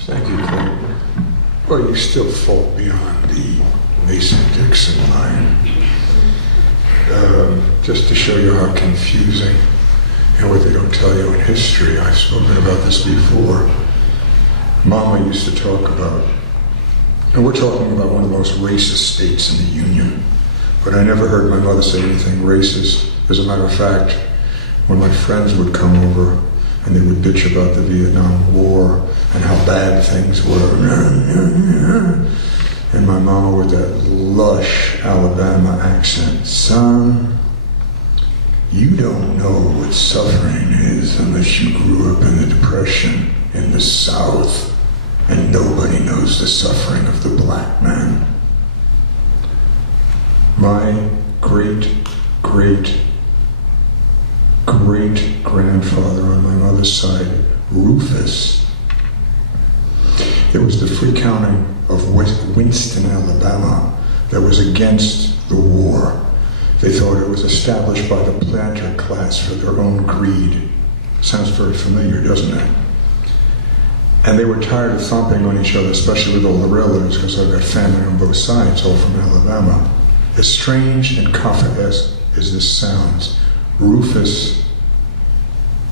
Thank you, Clayton. Well, you still fall beyond the Mason-Dixon line. Just to show you how confusing and what they don't tell you in history. I've spoken about this before. Mama used to talk about, and we're talking about one of the most racist states in the Union, but I never heard my mother say anything racist. As a matter of fact, when my friends would come over and they would bitch about the Vietnam War and how bad things were, and my mama with that lush Alabama accent, son, you don't know what suffering is unless you grew up in the Depression in the South, and nobody knows the suffering of the black man. My great-great-grandfather on my mother's side, Rufus, it was the free counting of Winston, Alabama, that was against the war. They thought it was established by the planter class for their own greed. Sounds very familiar, doesn't it? And they were tired of thumping on each other, especially with all the relatives, because I've got family on both sides, all from Alabama. As strange and Kafkaesque as this sounds, Rufus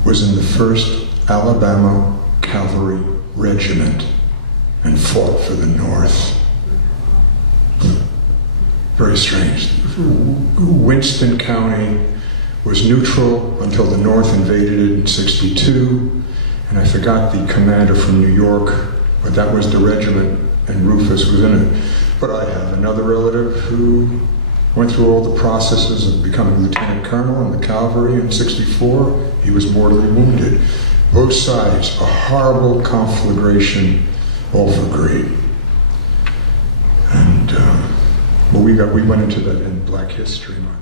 was in the 1st Alabama Cavalry Regiment and fought for the North. Very strange. Winston County was neutral until the North invaded it in '62, and I forgot the commander from New York, but that was the regiment, and Rufus was in it. But I have another relative who went through all the processes of becoming lieutenant colonel in the cavalry in '64. He was mortally wounded. Both sides, a horrible conflagration, all for greed. And we went into that in Black History Month.